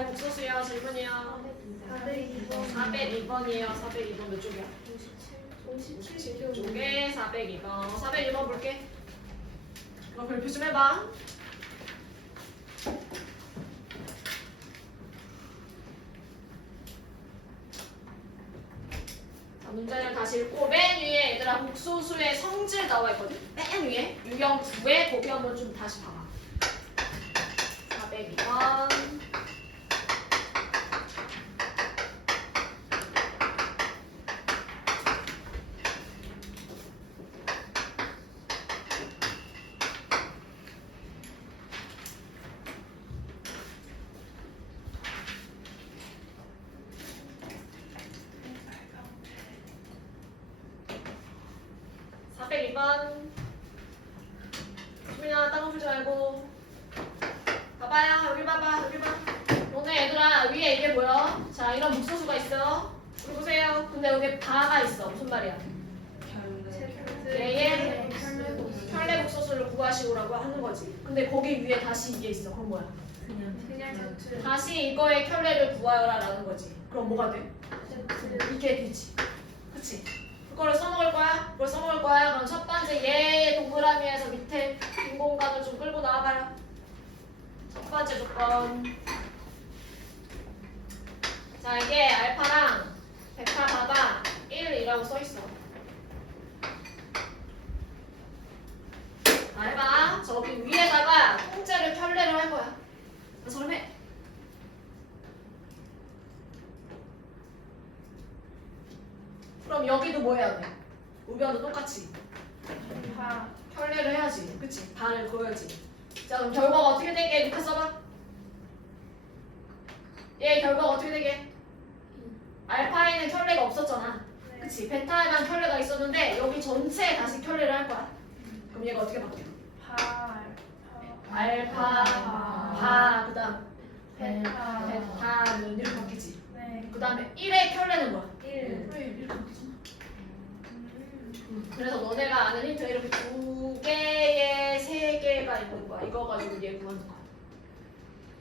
이거 옥수수요. 질문이요. 402번이에요. 402번 몇 쪽이야? 57 쪽에 402번. 402번 볼게. 그럼 별표 좀 해봐. 자, 문제를 다시 읽고 맨 위에 얘들아 옥수수의 성질 나와 있거든? 맨 위에 유형 9의 보기 한번 좀 다시 봐 1번 수민아 땅 보지 말고. 봐봐요 여기 봐봐 여기 봐. 오늘 얘들아 위에 이게 뭐야? 자 이런 목소수가 있어. 여기 보세요. 근데 여기 바가 있어. 무슨 말이야? 네, 예. 얘의 혈내 목소수를 구하시오라고 하는 거지. 근데 거기 위에 다시 이게 있어. 그럼 뭐야? 다시 이거의 켤레를 구하여라 라는 거지. 그럼 뭐가 돼? 이게 되지. 그거를 써먹을 거야? 그걸 써먹을 거야? 그럼 첫 번째 얘 동그라미에서 밑에 빈 공간을 좀 끌고 나와봐요. 첫 번째 조건. 자, 이게 알파랑 베타 바가 1이라고 써있어. 자, 해봐. 저기 위에다가 통째를 켤레를 할 거야. 저럼 여기도 뭐 해야 돼? 우변도 똑같이. 혈례를 해야지. 그치? 반을 그어야지. 자 그럼 결과가 어떻게 되게? 이렇게 써봐. 얘 결과가 어떻게 되게? 알파에는 혈례가 없었잖아. 그치? 베타에만 혈례가 있었는데 여기 전체에 다시 혈례를 할 거야. 그럼 얘가 어떻게 바뀌어? 알파 바 그다음 베타는 이렇게 바뀌지. 그 다음에 1의 혈례는 뭐야? 그래 이렇게 바뀌잖아 그래서 너네가 아는 힌트 이렇게 두 개에 세 개가 있는 거야. 이거 가지고 예구하는 거야.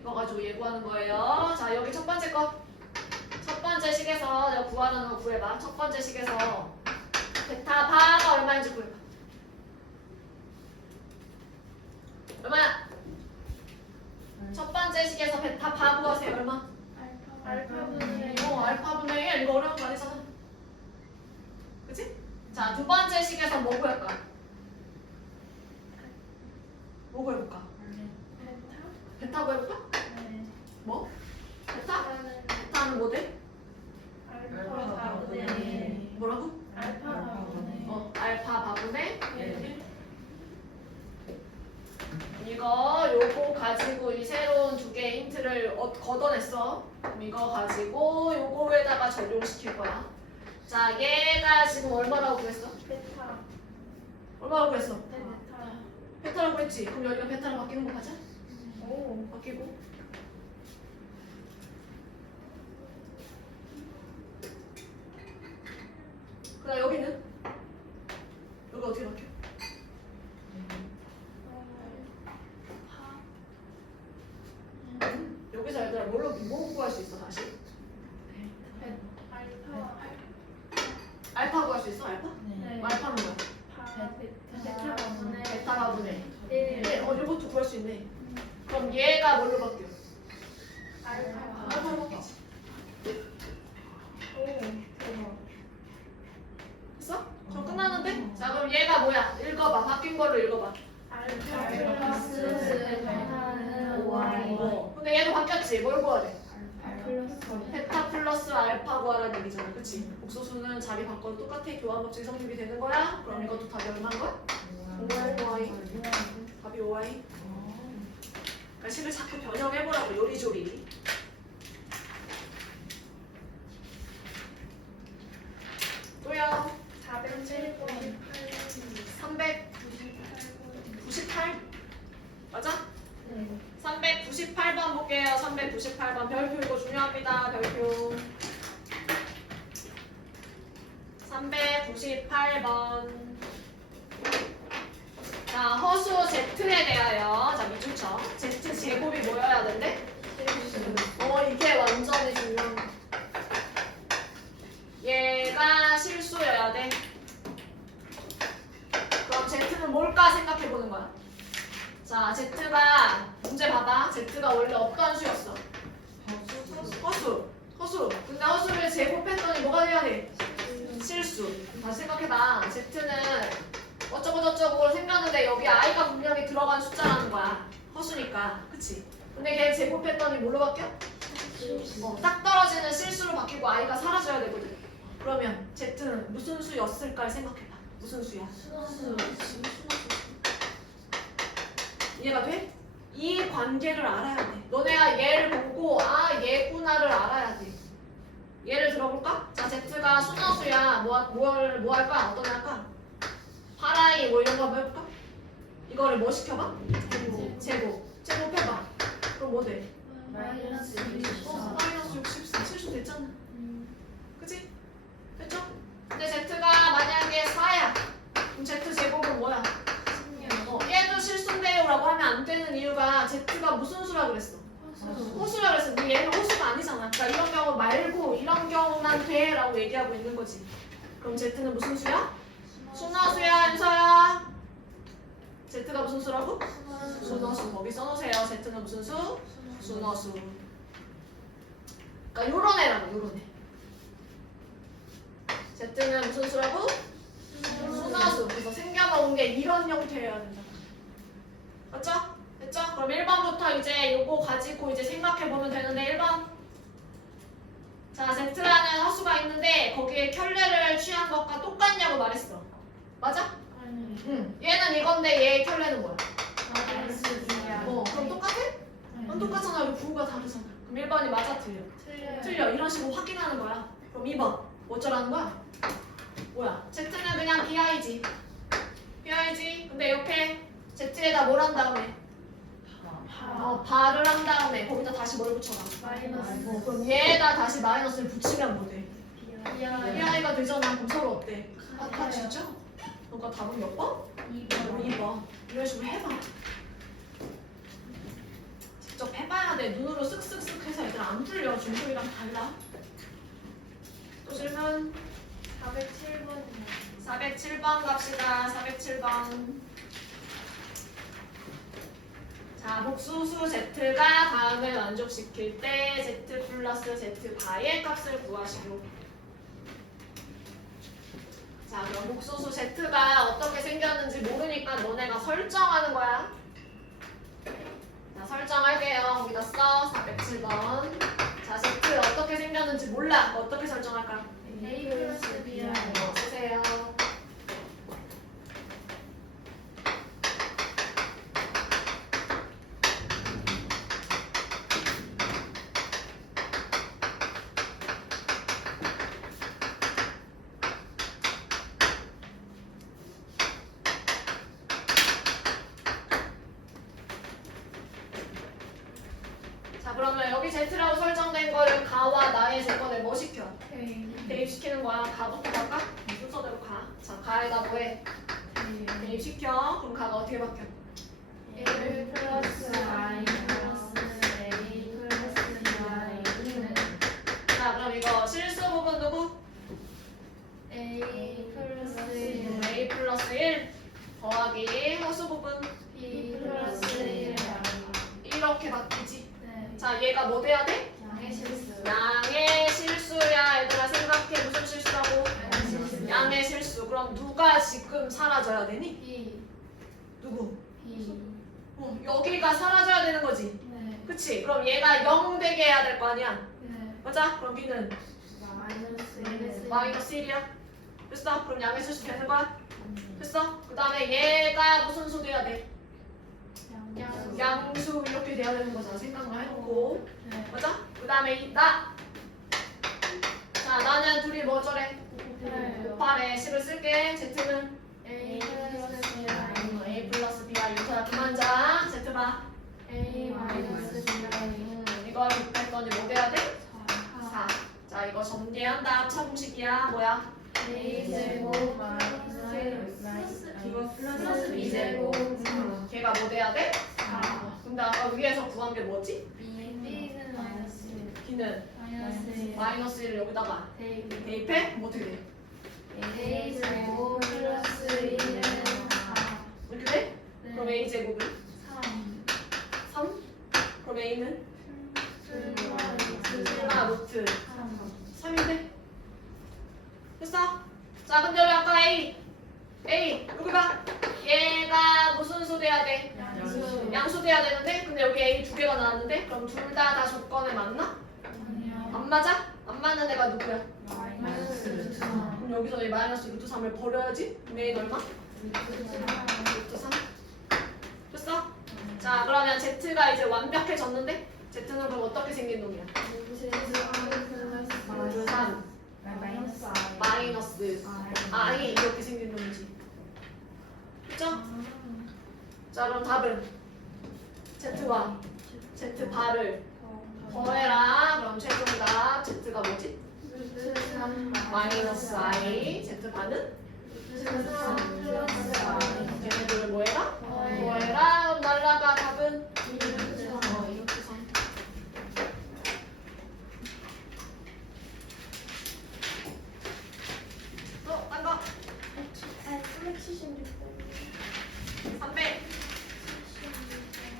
이거 가지고 예구하는 거예요. 자 여기 첫 번째 거. 첫 번째 식에서 내가 구하는 거 구해봐. 첫 번째 식에서 베타 바가 얼마인지 구해봐. 얼마야? 첫 번째 식에서 베타 바 구하세요. 얼마? 어 알파분의 1 이거 어려운 거 아니잖아. 자, 두 번째 식에서 뭐 구할까? 뭐 구해볼까? 베타 구해볼까? 뭐? 베타? 베타는 뭐 돼? 뭐라고? 어, 알파 바분의 1. 이거 요거 가지고 이 새로운 두 개의 힌트를 어, 걷어냈어. 그럼 이거 가지고 요거에다가 적용시킬 거야. 자, 얘가 지금 얼마라고 그랬어? 얼마라고 그랬어? 베타라고 했지? 그럼 여기가 베타로 바뀌는 거 맞아? 바뀌고 그다음 여기는? 여기 어떻게 바뀌어? 여기서 얘들아 뭘로 뭐 구할 수 있어 다시? 알파 구할 수 있어? 알파? 알파는 뭐야? 베타가 분해 네, 어 이것도 구할 수 있네 그럼 얘가 뭘로 바뀌어? 알파로 바뀌지 됐어? 저 끝났는데? 자 그럼 얘가 뭐야? 읽어봐 바뀐 걸로 읽어봐 어, 근데 얘도 바뀌었지 뭘 구하래? 베타 플러스 알파 구하라는 얘기잖아 그치? 옥수수는 자리 바꿔도 똑같아 교환 법칙 성립이 되는 거야? 그럼 이것도 답이 얼마인 거야? 5y 답이 5y 그러니까 식을 자꾸 변형해보라고 요리조리. 또요 398 맞아? 398번 볼게요. 398번 별표 이거 중요합니다. 별표 398번 자 허수 Z에 대하여 자 미줄쳐 Z 제곱이 뭐여야 된대? 어어 이게 완전히 중요한 거. 얘가 실수여야 돼. 그럼 Z는 뭘까 생각해 보는 거야. 자, Z가 문제 봐봐. Z가 원래 어떤 수였어? 허수. 근데 허수를 제곱했더니 뭐가 돼야 돼? 실수. 다시 생각해봐. Z는 어쩌고 저쩌고 생겼는데 여기 i가 분명히 들어간 숫자라는 거야. 허수니까. 그치? 근데 걔 제곱했더니 뭘로 바뀌어? 어, 딱 떨어지는 실수로 바뀌고 i가 사라져야 되거든. 그러면 Z는 무슨 수였을까 생각해봐. 무슨 수야? 이해가 돼? 이 관계를 알아야 돼. 너네가 얘를 보고 아 얘구나를 알아야 돼. 예를 들어볼까? 자 Z가 순어수야. 뭐, 뭘, 뭐 할까? 어떤 애 할까? 파라이 뭐 이런 거 한번 해볼까? 이거를 뭐 시켜봐? 제곱. 제곱. 제곱해봐. 그럼 뭐 돼? 마이너스 어, 마이너스 64, 70 됐잖아. 그치? 됐죠? 근데 Z가 만약에 4야. 그럼 Z 제곱은 뭐야? 어, 얘도 실수인데요 라고 하면 안 되는 이유가 Z가 무슨 수라 그랬어? 호수라 그랬어. 근데 얘는 호수가 아니잖아. 그러니까 이런 경우 말고 이런 경우만 돼라고 얘기하고 있는 거지. 그럼 Z는 무슨 수야? 순화수야, 윤서야. Z가 무슨 수라고? 순어수. 거기 써놓으세요. Z는 무슨 수? 순어수. 그러니까 요런 애라고 요런 애. Z는 무슨 수라고? 순화수. 그래서 생겨나온 게 이런 형태여야 된다. 맞죠? 됐죠? 그럼 1번부터 이제 요거 가지고 이제 생각해 보면 되는데 1번. 자, Z라는 허수가 있는데 거기에 켤레를 취한 것과 똑같냐고 말했어. 맞아? 응. 얘는 이건데 얘의 켤레는 뭐야? 어, 그럼 똑같아? 안 똑같잖아. 여기 부호가 다르잖아. 그럼 1번이 맞아 틀려? 틀려. 이런 식으로 확인하는 거야. 그럼 2번. 어쩌라는 거야? 뭐야? Z는 그냥 BI지. BI지. 근데 옆에 Z에다 뭘 한 다음에? 어, 발을 한 다음에 거기다 다시 뭘 붙여라. 어, 그럼 얘에다 다시 마이너스를 붙이면 뭐 돼? BI가 되잖아. 그럼 서로 어때? 아, 진짜? 너가 답은 몇 번? 2번. 이런 식으로 해봐. 직접 해봐야 돼. 눈으로 쓱쓱쓱 해서 애들 안 풀려. 중소이랑 달라. 또 질문? 407번 407번 갑시다. 407번. 자, 복수수 Z가 다음을 만족시킬 때 Z 플러스 Z 바의 값을 구하시오. 자, 그럼 복수수 Z가 어떻게 생겼는지 모르니까 너네가 설정하는 거야. 자, 설정할게요. 거기다 써. 407번. 자, Z 어떻게 생겼는지 몰라. 어떻게 설정할까? A 플러스 B야 어, 쓰세요. 자 그러면 여기 Z라고 설정된 거를 가와 나의 조건을 뭐 시켜? 대입시키는 거야. 가부터 갈까? 순서대로 가. 자, 가에다 뭐해? 대입시켜. 그럼 가가 어떻게 바뀌어? 1 플러스 I 플러스 A 플러스 Y는 자, 그럼 이거 실수 부분 누구? A 플러스 1 A 플러스 1 더하기 허수 부분 B 플러스 1 이렇게 바뀌지. 네 자, 얘가 뭐 돼야 돼? 양의 실수 양의 실수야. 얘들아 생각해. 무슨 실수라고? 양의 실수 양의 실수. 그럼 누가 지금 사라져야 되니? B 누구? B 어, 여기가 사라져야 되는 거지. 네 그치? 그럼 얘가 0 되게 해야 될 거 아니야? 네 맞아? 그럼 B는 마이너스 1에서 마이너스 1이야. 됐어? 그럼 양의 되는 거야? 됐어? 그 다음에 얘가 무슨 수 돼야 돼? 양수 양수 이렇게 돼야 되는 거잖아. 생각만 해놓고. 네 맞아? 그 다음에 이 나. 자, 나는 둘이 뭐 저래? 네. 곱하래. 식을 쓸게. Z는 A 플러스 I A 플러스 B야. 유서야 그만 자. Z 봐. A 마이너스 B 음, 이걸 곱했더니 뭐 돼야 돼? 4. 자, 이거 전개한다. 합차 공식이야. 뭐야? A 제곱 마이너스 이거 플러스 B 제곱 음, 걔가 뭐 돼야 돼? 4 근데 아까 위에서 구한 게 뭐지? B는 마이너스 B는 마이너스 마이너스 1을 여기다가 대입 대입해? 그럼 어떻게 돼? A 제곱 플러스 1은 4 이렇게 돼? 그럼 A 제곱은 3 3? 그럼 A는 플러스 하나 노트 3 3인데? 됐어? 자 근데 우리 아까 A A 여기가 얘가 무슨 수 돼야 돼? 양수 양수 돼야 되는데 근데 여기 A 두 개가 나왔는데 그럼 둘 다 다 조건에 맞나? 안 맞아? 안 맞는 애가 누구야? 마이너스 루트 3 그럼 여기서 이 마이너스 루트 3을 버려야지 A는 얼마? 루트 3 됐어? 자 그러면 Z가 이제 완벽해졌는데 Z는 그럼 어떻게 생긴 놈이야? 루트 3 마이너스 마이너스. I 이렇게 생긴 놈이지 그쵸? 자 그럼 답은 Z와. Z 바를. 더해라. 그럼 최종답 Z가 뭐지? 마이너스 I. Z 바는? 얘네들을 뭐해라? 뭐해라. 그럼 날라가 답은 어 이렇게 선 또, 딴 거. 300.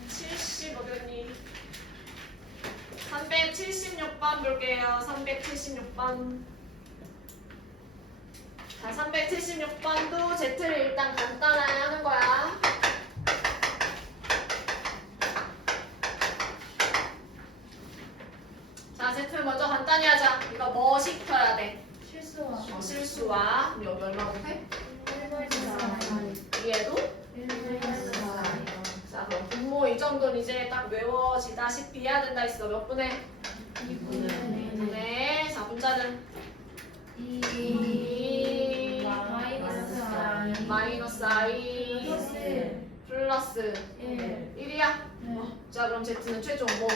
70 어디였니? 376번 볼게요. 376번. 자, 376번도 Z를 일단 간단하게 하는 거야. 자, Z를 먼저 간단히 하자. 이거 뭐 시켜야 돼? 실수와 어, 실수와 그럼 여기 얼마 곱해? 위에도? 자, 그럼 분모 이 정도는 이제 딱 했어. 몇 분에? 네. 자, 문자는 이 마이너스 i 플러스 1이야. 자, 그럼 Z는 최종 뭐?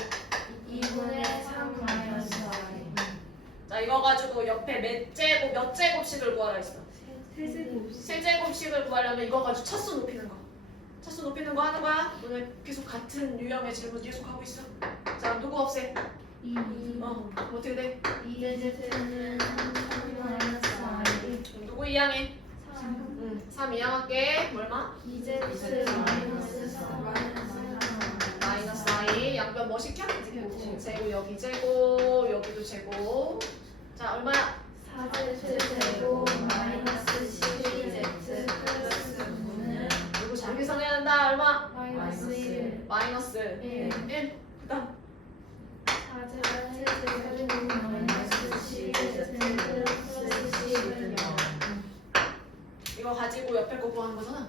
자, 이거 가지고 옆에 몇 제곱, 몇 제곱씩을 구하라 했어. 세제곱씩을 구하려면 이거 가지고 차수 높이는 거. 차수 높이는 거 하는 거야. 오늘 계속 같은 유형의 질문 계속 하고 있어. 자, 누구 없애? 어, 어떻게 돼? 누구 이항해? 응, 3 이항할게. 얼마? 마이너스 i. 양변 뭐 시켜? 제곱 여기 제곱 여기도 제곱. 자, 얼마야? 이거 잘 된다. 얼마? 마이너스 1. 그다음 이거 가지고 옆에 거 구하는 거잖아.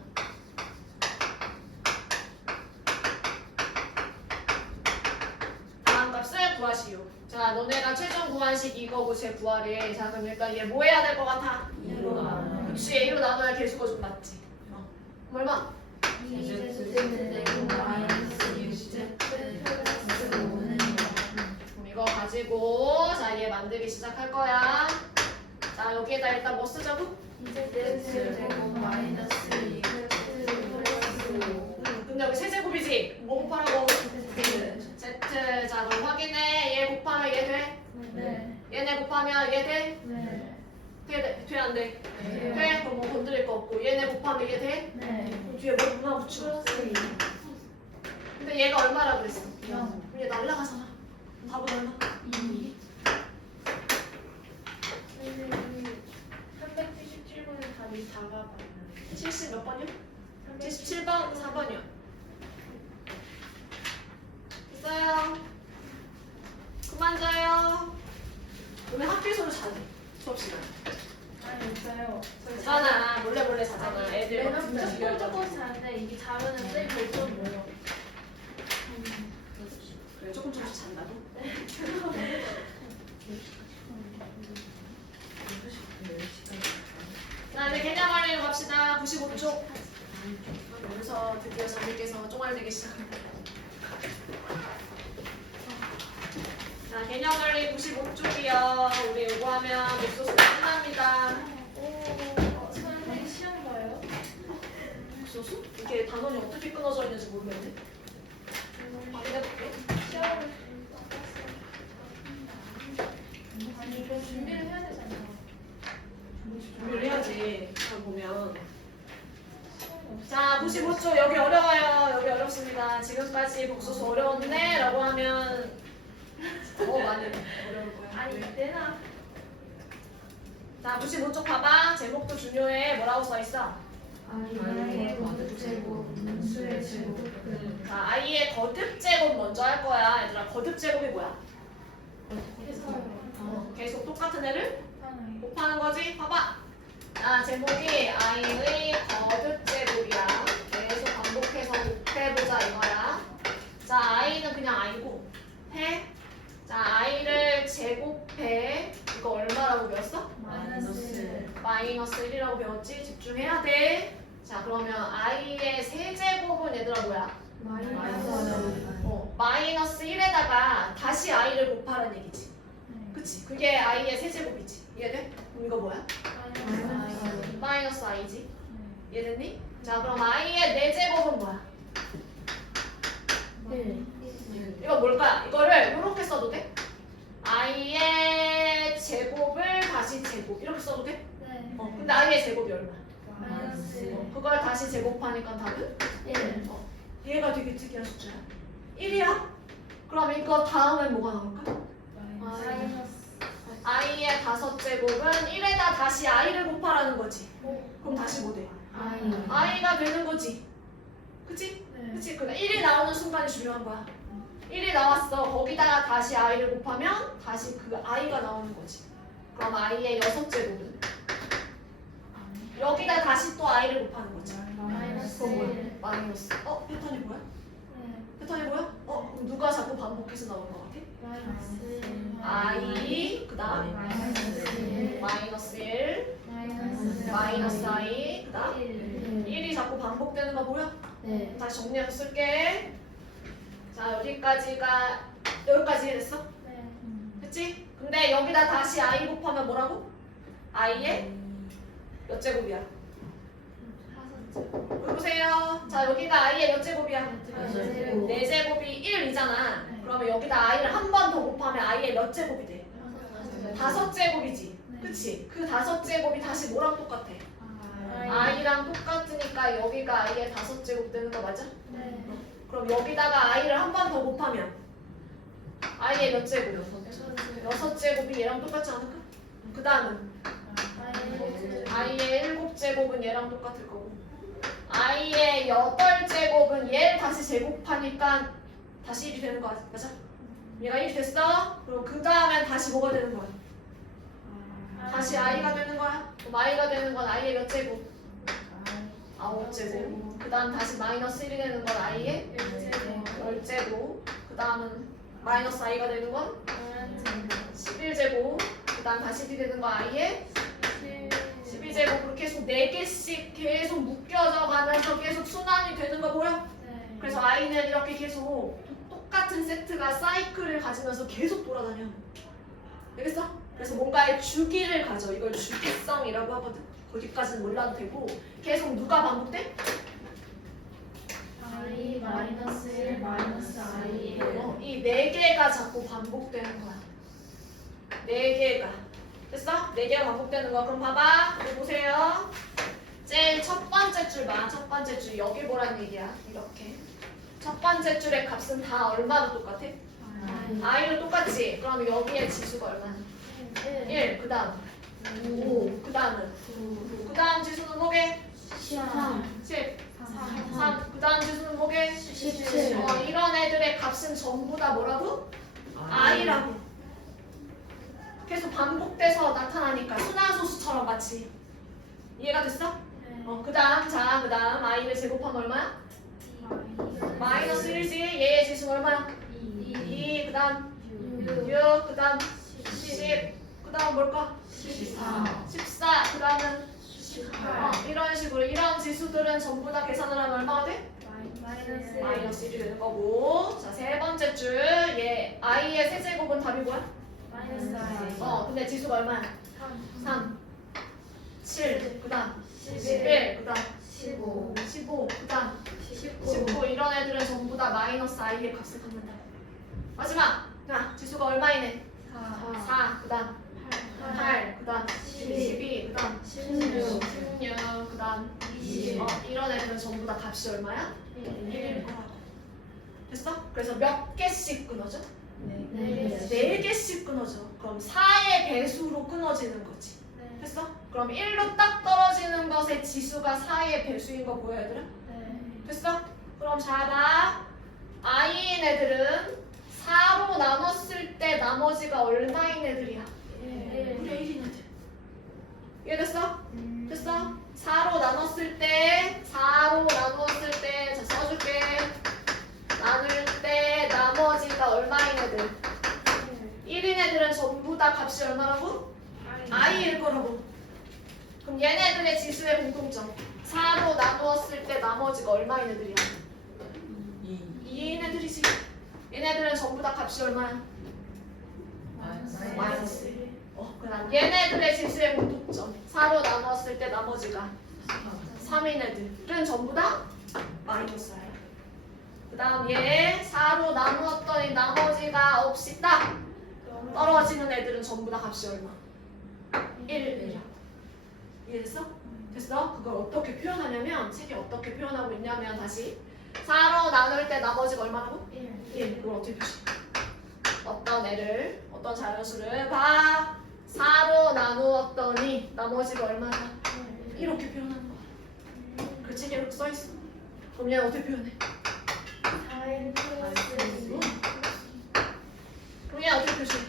다음 값을 구하시오. 자, 너네가 최종 구한식 이거고 제 구하래. 자, 그럼 일단 얘 뭐 해야 될 것 같아? 그치, A로 나눠야 개수가 좀 맞지. 어. 그럼 얼마? 이거 가지고 자, 얘 만들기 시작할 거야. 자, 여기에다 일단 뭐 쓰자고? 근데 여기 세제곱이지? 뭐 곱하라고? Z. 자, 그럼 확인해. 얘 곱하면 얘 돼? 얘네 곱하면 얘 돼? 돼, 돼, 돼, 안 돼? 돼? 그럼 뭐 건드릴 거 없고. 얘네 곱하면 얘 돼? 그럼 뒤에 뭐 누나 붙여? 근데 얘가 얼마라 그랬어? 그럼 얘 날라가잖아. 그럼 답은 얼마? 377번은 답이 4가 70 몇 번이요? 77번, 4번이요. 됐어요. 그만 자요. 오늘 학교에서도 자네. 수업 시간. 아니 있어요. 자잖아. 몰래 몰래 자잖아. 애들 막맨 지겨울 조금 자는데 이게 자면은 쌤 결정 뭐예요? 그래 조금 조금씩 잔다고? 자 이제 개념 관리로 갑시다. 95초. 여기서 드디어 자님께서 쫑알되기 시작합니다. 개념 관리 95쪽이요. 우리 요거 하면 목소수 끝납니다. 오, 어, 선생님 시험 봐요? 목소수? 이게 단원이 어떻게 끊어져 있는지 모르겠네. 음, 아, 시험을 아니 이거 준비를 해야 되잖아. 준비를 해야지. 잘 보면. 자, 95초. 여기 어려워요. 여기 어렵습니다. 지금까지 복소수 어려운데? 라고 하면 더 많이 어려울 거야. 아니 내나 자, 95쪽 봐봐. 제목도 중요해. 뭐라고 써 있어? 아이의 거듭 제곱 수의 제곱 음, 자, 아이의 거듭 제곱 먼저 할 거야. 얘들아, 거듭 제곱이 뭐야? 어, 계속 똑같은 애를 곱하는 거지? 봐봐. 아, 제목이 아이의 거듭 제곱이야. 계속 반복해서 곱해보자 이거야. 자, 아이는 그냥 아이고 해. 자, 아이를 제곱해. 이거 얼마라고 배웠어? 마이너스 마이너스 1이라고 배웠지? 집중해야 돼. 자, 그러면 아이의 세제곱은 얘들아 뭐야? 마이너스 어, 마이너스 1에다가 다시 아이를 곱하라는 얘기지. 그치? 그게 아이의 세제곱이지. 이해돼? 그럼 이거 뭐야? 마이너스 마이너스 i지. 이해됐니? 자, 그럼 i의 네 제곱은 뭐야? 이거 뭘까? 이거를 이렇게 써도 돼? i의 제곱을 다시 제곱 이렇게 써도 돼? 네 어, 근데 i의 제곱이 얼마? 마이너스 어, 그걸 다시 제곱하니까 답은? 1 어, 얘가 되게 특이한 숫자야. 1이야? 그럼 이거 다음에 뭐가 나올까? i의 다섯 제곱은 1에다 다시 i를 곱하라는 거지. 오 그럼 다시 뭐 돼? 아이 i가 되는 거지. 그치? 네 그치? 그러니까 1이 나오는 순간이 중요한 거야. 1이 나왔어. 거기다가 다시 i를 곱하면 다시 그 i가 나오는 거지. 그럼 i의 여섯 제곱은 여기다 다시 또 i를 곱하는 거지. 마이너스 뭐야? 일. 마이너스. 어? 패턴이 뭐야? 네 패턴이 뭐야? 어? 그럼 누가 자꾸 반복해서 나올 것 같아? 마이너스 i 그 다음 마이너스 일. 마이너스 1 마이너스 i 그 다음 일. 1이 자꾸 반복되는 거 보여? 네 다시 정리해서 쓸게. 자 여기까지가 여기까지 됐어? 네 그치? 근데 여기다 다시 i 곱하면 뭐라고? i의 몇 제곱이야? 여기 보세요. 자 여기가 i의 몇 제곱이야? 제곱. 네 제곱이 1이잖아. 네. 그러면 여기다 i를 한 번 더 곱하면 i의 몇 제곱이 돼? 네. 다섯 제곱이지. 네. 그치? 그 다섯 제곱이 다시 뭐랑 똑같아? 아이. i랑 똑같으니까 여기가 i의 다섯 제곱 되는 거 맞아? 네 그럼 여기다가 i를 한 번 더 곱하면 i의 몇 제곱? 여섯 제곱이 얘랑 똑같지 않을까? 그 다음은 i의 일곱 제곱은 얘랑 똑같을 거고 i의 여덟 제곱은 얘를 다시 제곱하니까 다시 1이 되는 거 맞아? 얘가 1이 됐어? 그럼 그 다음엔 다시 뭐가 되는 거야? 다시 i가 되는 거야? 그럼 i가 되는 건 i의 몇 제곱? 아홉 제곱 그 다음 다시 마이너스 1이 되는 건 i의 열 제곱 그 다음은 마이너스 i가 되는 건 마이너스 11제곱 그 다음 다시 1이 되는 건 i의 12제곱 그렇게 계속 4개씩 계속 묶여져 가면서 계속 순환이 되는 거 보여? 네. 그래서 i는 이렇게 계속 똑같은 세트가 사이클을 가지면서 계속 돌아다녀 알겠어? 그래서 뭔가의 주기를 가져. 이걸 주기성이라고 하거든 거기까지는 몰라도 되고 계속 누가 반복돼? i 마이너스 1 마이너스 i 어, 이네 개가 자꾸 반복되는 거야 네 개가 됐어? 네 개가 반복되는 거야 그럼 봐봐 여기 보세요 제일 첫 번째 줄 봐. 첫 번째 줄 여기 보란 얘기야. 이렇게. 첫 번째 줄의 값은 다 얼마로 똑같아? i로 똑같지? 그럼 여기에 지수가 얼마나? 1. 그 다음 5. 그 다음은 9. 그 다음 지수는 뭐게? 10. 3. 그 다음 지수는 뭐게? 17. 어, 이런 애들의 값은 전부 다 뭐라고? i라고. 계속 반복돼서 나타나니까 순환소수처럼 마치. 이해가 됐어? 어, 그 다음, 자, 그 다음 i를 제곱하면 얼마야? 마이너스 1지. 얘의 지수는 얼마야? 2. 그 다음 6. 그 다음 10. 그 다음 뭘까? 14. 그 다음은 어, 이런 식으로 이런 지수들은 전부 다 계산을 하면 얼마가 돼? 마이너스. 마이너스 1이 되는 거고 자 세 번째 줄. 얘 i의 세제곱은 답이 뭐야? 마이너스 i 어 근데 지수가 얼마야? 3 3 7그 다음. 11 11 그 다음. 15 15 그 다음. 19 19 이런 애들은 전부 다 마이너스 i의 값을 갖는다. 마지막. 자 지수가 얼마이네? 4 4그 다음 8 그 다음 12 그 다음 16 16 그 다음 20 어, 이런 애들은 전부 다 값이 얼마야? 네. 1일 거라고. 됐어? 그래서 몇 개씩 끊어져? 네. 네 개씩 끊어져. 그럼 4의 배수로 끊어지는 거지. 됐어? 그럼 1로 딱 떨어지는 것의 지수가 4의 배수인 거 보여 얘들아? 됐어? 그럼 잘 봐. i인 애들은 4로 나눴을 때 나머지가 얼마인 애들이야? 1인 애들. 이해됐어? 됐어? 4로 나눴을 때 4로 나누었을 때 자, 써줄게. 나눌 때 나머지가 얼마인 애들? 1인 애들은 전부 다 값이 얼마라고? i일 거라고. 그럼 얘네들의 지수의 공통점. 4로 나누었을 때 나머지가 얼마인 애들이야? 2인 애들이지. 얘네들은 전부 다 값이 얼마야? 마이너스. 어, 그다음 얘네들의 지수의 공통점. 4로 나누었을 때 나머지가 3인 애들은 전부 다 마이너스야. 그다음 얘 4로 나누었더니 나머지가 없이 딱 떨어지는 애들은 전부 다 값이 얼마? 1이야. 이해됐어? 됐어? 그걸 어떻게 표현하냐면 책에 어떻게 표현하고 있냐면 다시 4로 나눌 때 나머지가 얼마라고? 1. 그걸 어떻게 표시? 어떤 애를 어떤 자연수를 봐 4로 나누었더니 나머지가 얼마나? 이렇게 표현하는 거야. 그 책에 이렇게 써있어. 그럼 얘는 어떻게 표현해? 그럼 얘는 어떻게 표시해?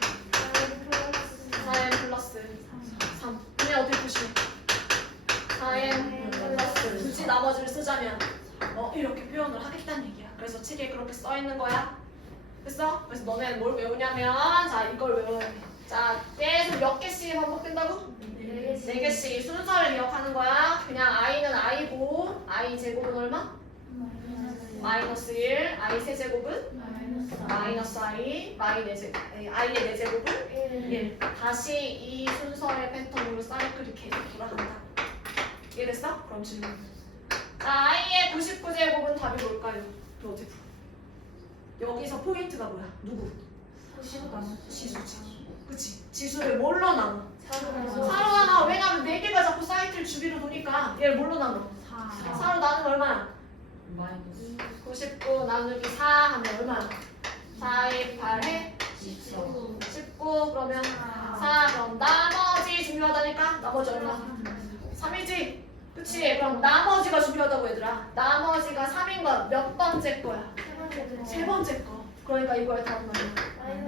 4n 플러스 3. 그럼 얘는 어떻게 표시해? 4n 플러스 굳이 나머지를 쓰자면 어 이렇게 표현을 하겠다는 얘기야. 그래서 책에 그렇게 써 있는 거야. 됐어? 그래서 너네는 뭘 외우냐면 자 이걸 외워야 돼. 자 계속 몇 개씩 반복된다고? 네 개씩 순서를 기억하는 거야. 그냥 i는 i고 i 제곱은 얼마? 마이너스 1, i 세제곱은 마이너스 i, 마이 네 제곱, i의 네 제곱은 1. 다시 이 순서의 패턴으로 사이클이 계속 돌아간다. 이해됐어? 그럼 질문. 자, i의 99제곱은 답이 뭘까요? 또 어떻게 풀어? 여기서 포인트가 뭐야? 누구? 지수지. 그치? 지수를 뭘로 나눠? 사로 나눠. 왜냐면 네 개가 자꾸 사이클 주기로 도니까 얘를 뭘로 나눠? 사로 나누면 얼마야? 99 나누기 4 하면 얼마야? 4, 2, 8에 19 그러면 4 그럼 나머지 중요하다니까? 나머지 얼마? 3이지? 그치? 그럼 나머지가 중요하다고 얘들아 나머지가 3인 건 몇 번째 거야? 세 번째 거 그러니까 이거의 답은 얼마?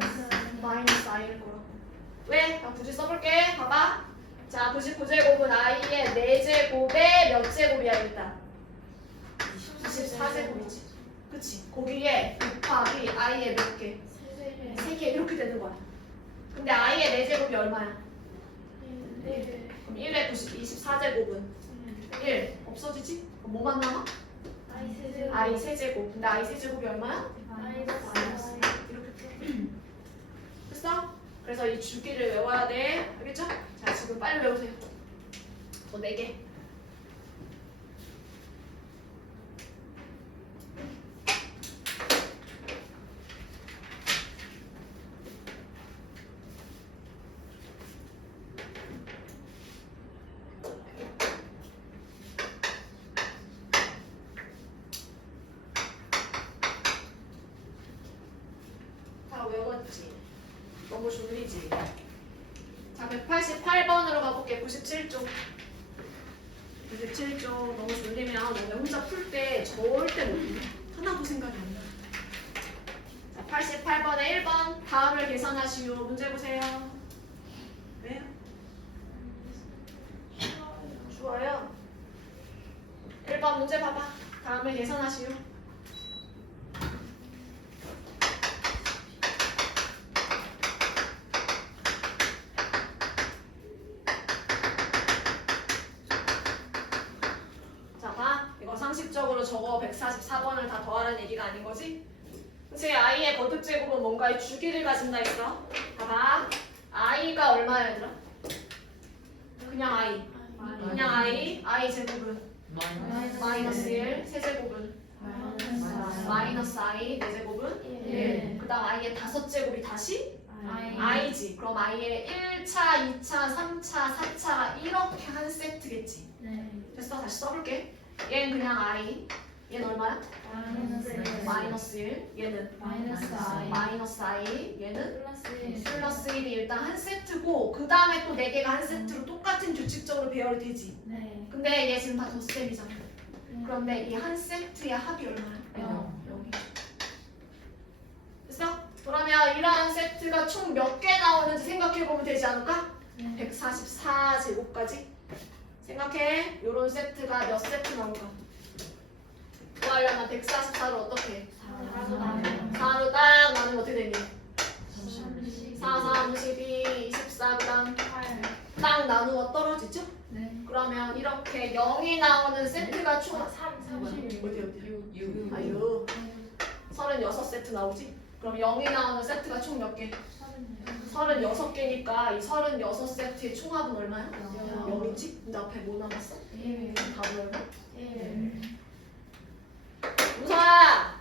마이너스 i일 거라고 왜? 나 굳이 써볼게 봐봐 자 99제곱은 i의 4제곱의 몇 제곱이야 일단 24제곱이지 그치? 거기에 곱하기 i의 몇 개? 3개 이렇게 되는 거야 근데 i의 4제곱이 얼마야? 그럼 1의 90, 24제곱은 1 없어지지? 그럼 뭐만 남아? i 세제곱 근데 i 세제곱이 얼마야? 마이너스? 그래서 이 주기를 외워야 돼. 알겠죠? 자 지금 빨리 외우세요. 저 4개 다 외웠지? 너무 졸리지? 자, 188번으로 가볼게. 97쪽. 97쪽 너무 졸리면 너네 혼자 풀 때 절대 못 풀어. 하나도 생각이 안 나. 자, 88번에 1번. 다음을 계산하시오. 문제 보세요. 왜요? 좋아요. 1번 문제 봐봐. 다음을 계산하시오. 자, 봐. 이거 상식적으로 저거 144번을 다 더하라는 얘기가 아닌 거지? 그치? i의 거듭 제곱은 뭔가의 주기를 가진다 했어. 봐봐. i가 얼마야, 얘들아? 그냥 i. 그냥 i. i 제곱은 마이너스 1. 세제곱은 마이너스 i. 네 제곱은 1. 그 다음 i의 다섯 제곱이 다시 i지. 그럼 i의 1차, 2차, 3차, 4차 이렇게 한 세트겠지. 됐어? 다시 써볼게. 얘는 그냥 i. 얘는 얼마야? 마이너스 일. 마이너스 1 얘는 마이너스 i. 마이너스 i 얘는 플러스 일. 플러스 1이 일단 한 세트고 그 다음에 또 4개가 한 세트로 똑같은 규칙적으로 배열이 되지 네. 근데 얘 지금 다 덧셈이잖아 그런데 이 한 세트의 합이 얼마야? 영. 그러면 이러한 세트가 총 몇 개 나오는지 생각해보면 되지 않을까? 네. 144제곱까지 생각해 요런 세트가 몇 세트 나올까? 구하려면 144를 어떻게 해? 사로 나누면 4로 딱 나누면 어떻게 되니? 삼십. 4, 3, 12, 24 그다음 팔. 딱 나누어 떨어지죠? 네. 그러면 이렇게 0이 나오는 세트가 총삼 삼십. 어디 어디? 6. 아유 36세트 나오지? 그럼 0이 나오는 세트가 총 몇 개? 36개니까 이 36세트의 총합은 얼마야? 영. 0이지? 근데 앞에 뭐 남았어? 일. 답은 얼마? 일. 우서야!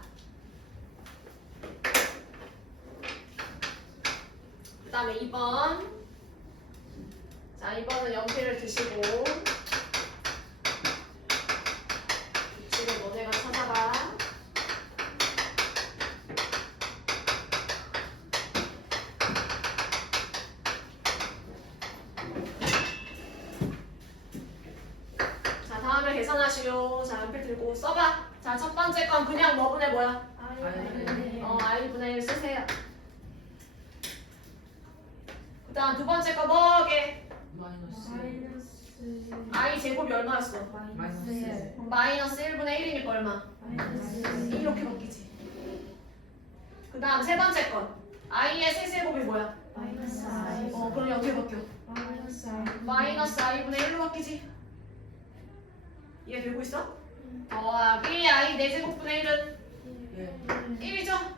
그 다음에 2번 자 2번은 연필을 드시고 지금 너네가 찾아봐 자 다음에 계산하시오 자 연필 들고 써봐 자 첫 번째 건 그냥 뭐분의 뭐야? 아이. 어, i분의 1 쓰세요. 그 다음 두 번째 거 뭐게? 마이너스. i 제곱이 얼마였어? 마이너스 일. 마이너스 1분의 1이니까 얼마? 마이너스 일. 이렇게 바뀌지. 그 다음 세 번째 건 i의 세제곱이 뭐야? 마이너스 i. 어, 그럼 어떻게 바뀌어? 마이너스. 마이너스 i분의 1로 바뀌지. 이해되고 있어? 더하기 i 4제곱분의 1은 일. 1이죠?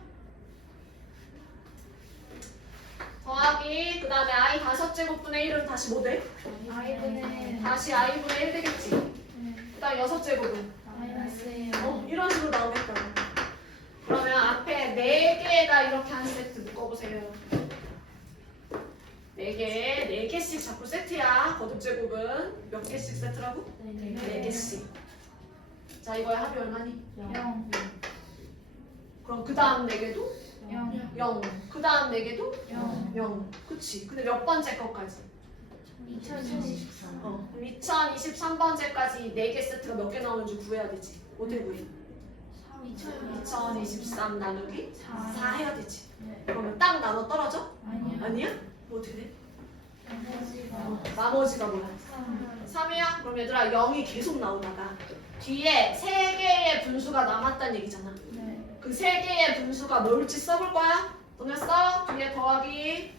더하기 그 다음에 i 5제곱분의 1은 다시 뭐 돼? i분의 다시 i분의 1 되겠지. 그 다음 6제곱은 마이너스 일. 어, 이런 식으로 나오겠다. 그러면 앞에 4개에다 이렇게 한 세트 묶어보세요. 4개, 4개씩 자꾸 세트야. 거듭 제곱은 몇 개씩 세트라고? 네. 4개씩. 자, 이거의 합이 얼마니? 영. 그럼 그 다음 4개도 영. 0. 그 다음 4개도 영. 0. 그치. 근데 몇 번째 것까지? 2023. 어, 그럼 2023번째까지 4개 세트가 몇 개 나오는지 구해야 되지. 어떻게 구해? 2023 나누기 4 해야 되지. 네. 그러면 딱 나눠 떨어져? 아니야. 아니야? 뭐 어떻게 어, 나머지가 뭐야? 3이야? 그럼 얘들아 0이 계속 나오다가 뒤에 3개의 분수가 남았다는 얘기잖아 그 3개의 분수가 뭘지 써볼 거야? 동였어? 뒤에 더하기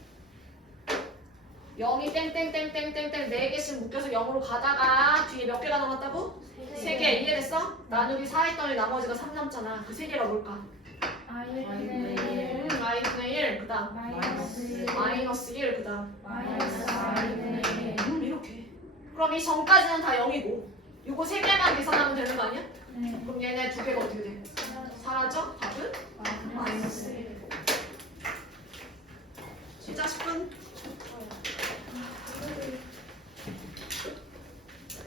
0이 땡땡땡땡땡땡 4개씩 묶여서 0으로 가다가 뒤에 몇 개가 남았다고? 3개 이해됐어? 나누기 4 했더니 나머지가 3 남잖아 그 3개가 뭘까? 아예 네 마이너스 1 그다음 마이너스 마이너스 1 그다음 마이너스 1 음, 이렇게 그럼 이 전까지는 다 0이고 이거 3개만 계산하면 되는 거 아니야? 네. 그럼 얘네 두 개가 어떻게 돼? 사라져? 답은? 마이너스 1이고 시작 10분